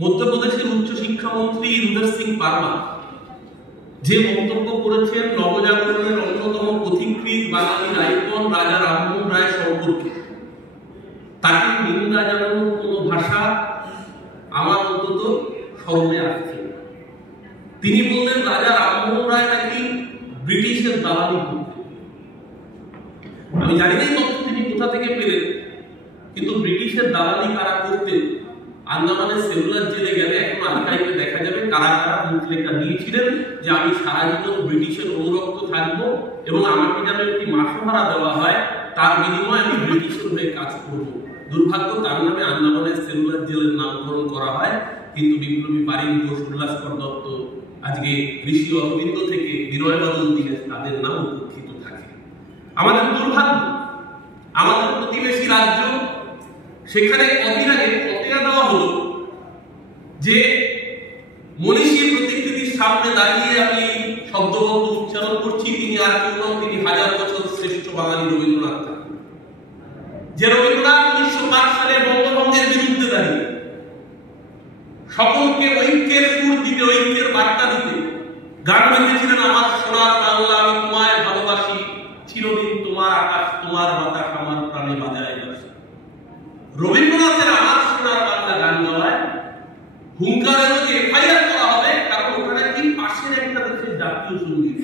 মধ্যপ্রদেশের উচ্চ শিক্ষামন্ত্রী ইন্দর সিং পারমা যে মন্তব্য করেছেন নবজাগরণের অন্যতম পথিকৃৎ বাঙালি আইকন রাজা রামমোহন রায় সম্পর্কে, তাকে নিন্দা জানানোর কোনো ভাষা আমার অন্তত স্মরণে আসছে। তিনি বললেন রাজা রামমোহন রায় নাকি ব্রিটিশের দালালি করতেন। আমি জানি না এই তথ্য তিনি কোথা থেকে পেলেন, কিন্তু ব্রিটিশের দালালি কারা করতেন আন্দামানের সেলুলার জেলে গেলে এখন আর্কাইভে দেখা যাবে কারা কারা মুখলেখা দিয়েছিলেন যে আমি সারা জীবন ব্রিটিশের অনুরক্ত থাকবো এবং আমাকে যেন একটি মাসোহারা দেওয়া হয়, তার বিনিময়ে আমি ব্রিটিশের হয়ে কাজ করব। দুর্ভাগ্য, তার নামে আন্দামানের সেলুলার জেলের নামকরণ করা হয়, কিন্তু বিপ্লবী বারিক ঘোষ, উল্লাসকর দত্ত, আজকে ঋষি অরবিন্দ থেকে বিনয় বাদল দীনেশ, তাদের নাম উপেক্ষিত থাকে। আমাদের দুর্ভাগ্য, আমাদের প্রতিবেশী রাজ্য, সেখানে কদিন আগে ফতোয়া দেওয়া হলো যে মনীষীর প্রতিকৃতির সামনে দাঁড়িয়ে আমি শব্দবদ্ধ উচ্চারণ করছি, তিনি আর কেউ নন, তিনি হাজার বছর শ্রেষ্ঠ বাঙালি রবীন্দ্রনাথ ঠাকুর। যে রবীন্দ্রনাথ 1905 সালে বঙ্গভঙ্গের বিরুদ্ধে দাঁড়িয়ে সকলকে ঐক্যের সুর দিতে, ঐক্যের বার্তা দিতে গান বেঁধেছিলেন, আমার সোনার বাংলা আমি তোমায় ভালোবাসি, চিরদিন তোমার আকাশ তোমার বাতাস আমার প্রাণে বাজায় বাসি। রবীন্দ্রনাথের আমার সোনার বাংলা গান গাওয়ায় হুঙ্কার এনে এফআইআর করা হবে, কারণ ওখানে কি পাশের একটা দেশের জাতীয় সঙ্গীত।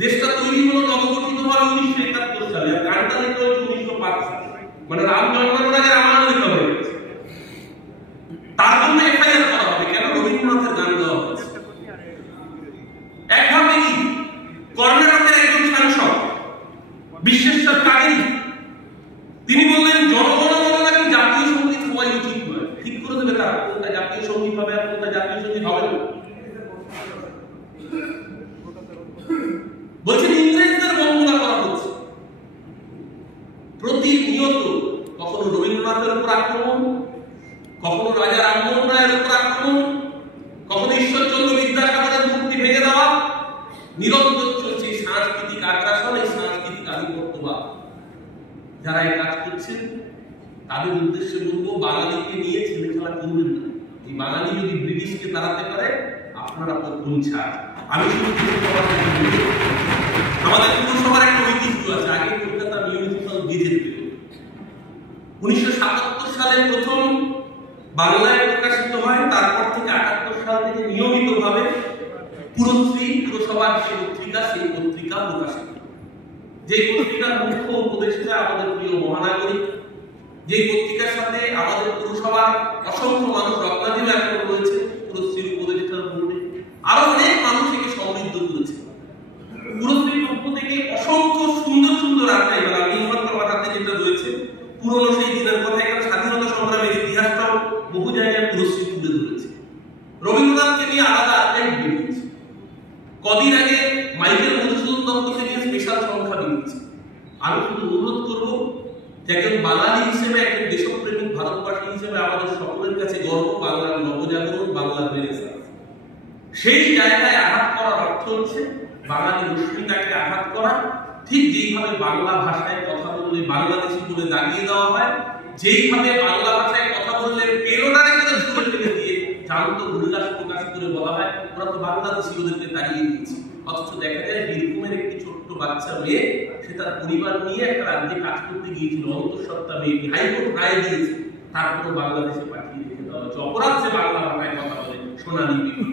দেশটা তৈরি হলো নবগঠিত ভাবে 1971 সালে, আর গানটা লেখা হয়েছে 1905 সালে, মানে রাম জন্মানোর আগে রামায়ণ লেখা হয়ে গেছে। তার জন্য এফআইআর করা হবে, কেন রবীন্দ্রনাথের গান গাওয়া হয়েছে। একভাবে কর্ণাটকের একজন সাংসদ বিশ্বেশ্বর কারি, তিনি বললেন জনগণ নাকি জাতীয় সঙ্গীত হওয়াই উচিত নয়। ঠিক করে দেবে তারা কোনটা জাতীয় সঙ্গীত হবে আর কোনটা জাতীয় সঙ্গীত হবে না। বলছেন ইংরেজদের বন্দনা করা হচ্ছে। প্রতিনিয়ত কখনো রবীন্দ্রনাথের উপর আক্রমণ, কখনো রাজা রামমোহন রায়ের উপর আক্রমণ, কখনো ঈশ্বরচন্দ্র বিদ্যাসাগরের মূর্তি ভেঙে দেওয়া, নিরন্তর চলছে এই সাংস্কৃতিক আগ্রাসন, এই সাংস্কৃতিক আধিপত্যবাদ। যারা এই কাজ করছেন তাদের উদ্দেশ্যে বলবো, বাঙালিকে নিয়ে ছেলে খেলা করবেন না। এই বাঙালি যদি ব্রিটিশকে তাড়াতে পারে, আপনারা কোন ছাড়। আমি শুধু আমাদের পুরসভার একটা ঐতিহ্য আছে, আগে কলকাতা মিউনিসিপাল গেজেট পেল। 1977 সালে প্রথম বাংলায় প্রকাশিত হয়, তারপর থেকে 78 সাল থেকে নিয়মিতভাবে পুরসভার যে পত্রিকা, সেই পত্রিকা প্রকাশিত। যে পত্রিকার মুখ্য উপদেষ্টা আমাদের প্রিয় মহানাগরিক, যে পত্রিকার সাথে আমাদের পুরসভার অসংখ্য মানুষ রত্নাজিও এখন রয়েছে পুরশ্রীর উপদেষ্টার বোর্ডে, আরো অনেক মানুষ একে সমৃদ্ধ করেছে। পুরশ্রীর পক্ষ থেকে অসংখ্য সুন্দর সুন্দর আর্কাইভ, আমি হাতে যেটা রয়েছে পুরনো সেই দিনের কথা, এখানে স্বাধীনতা সংগ্রামের ইতিহাসটাও বহু জায়গায় পুরশ্রী তুলে ধরেছে। রবীন্দ্রনাথকে নিয়ে আলাদা আর্কাইভ বেরিয়েছে। কদিন আগে মাইকেল মধুসূদন দত্তকে নিয়ে স্পেশাল সংখ্যা বেরিয়েছে। আমি শুধু অনুরোধ করবো যে একজন বাঙালি হিসেবে, একজন দেশপ্রেমিক ভারতবাসী হিসেবে আমাদের সকলের কাছে গর্ব বাংলার নবজাগরণ, বাংলার রেনেসাঁস। সেই জায়গায় আঘাত করার অর্থ হচ্ছে বাঙালি রশ্মিতাকে আঘাত করা। ঠিক যেইভাবে বাংলা ভাষায় কথা বললে বাংলাদেশি বলে দাগিয়ে দেওয়া হয়, যেইভাবে বাংলা ভাষায় কথা বললে পেলোনারে করে ছুঁড়ে ফেলে দিয়ে জানত উল্লাস প্রকাশ করে বলা হয় ওরা তো বাংলাদেশি, ওদেরকে তাড়িয়ে দিয়েছে। অথচ দেখা যায় বীরভূমের একটি ছোট্ট বাচ্চা মেয়ে, সে তার পরিবার নিয়ে একটা রাজ্যে কাজ করতে গিয়েছিল, অন্তঃসত্ত্বা মেয়েটি হাইকোর্ট রায় দিয়েছে, তারপরে বাংলাদেশে পাঠিয়ে রেখে দেওয়া হচ্ছে। অপরাধ সে বাংলা ভাষায় কথা বলে, সোনালী বিবি।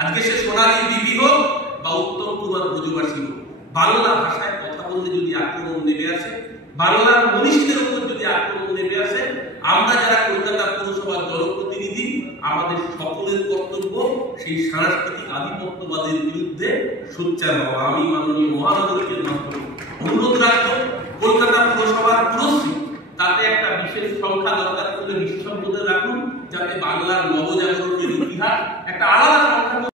আজকে সে সোনালী বিবি হোক বা উত্তম কুমার ব্রজবাসী হোক, বাংলা ভাষায় কথা বললে যদি আক্রমণ নেমে আসে, বাংলার মনীষীদের উপর যদি আক্রমণ নেমে আসে, আমরা যারা কলকাতা পৌরসভার জনপ্রতিনিধি, আমাদের সকলের কর্তব্য সেই সাংস্কৃতিক আধিপত্যবাদের বিরুদ্ধে সোচ্চার হওয়া। আমি মাননীয় মহানগরীর মাধ্যমে অনুরোধ রাখবো, কলকাতা পৌরসভার পুরশ্রী তাতে একটা বিশেষ সংখ্যা দরকার করে বিশেষজ্ঞদের রাখুন, যাতে বাংলার নবজাগরণের ইতিহাস একটা আলাদা সংখ্যা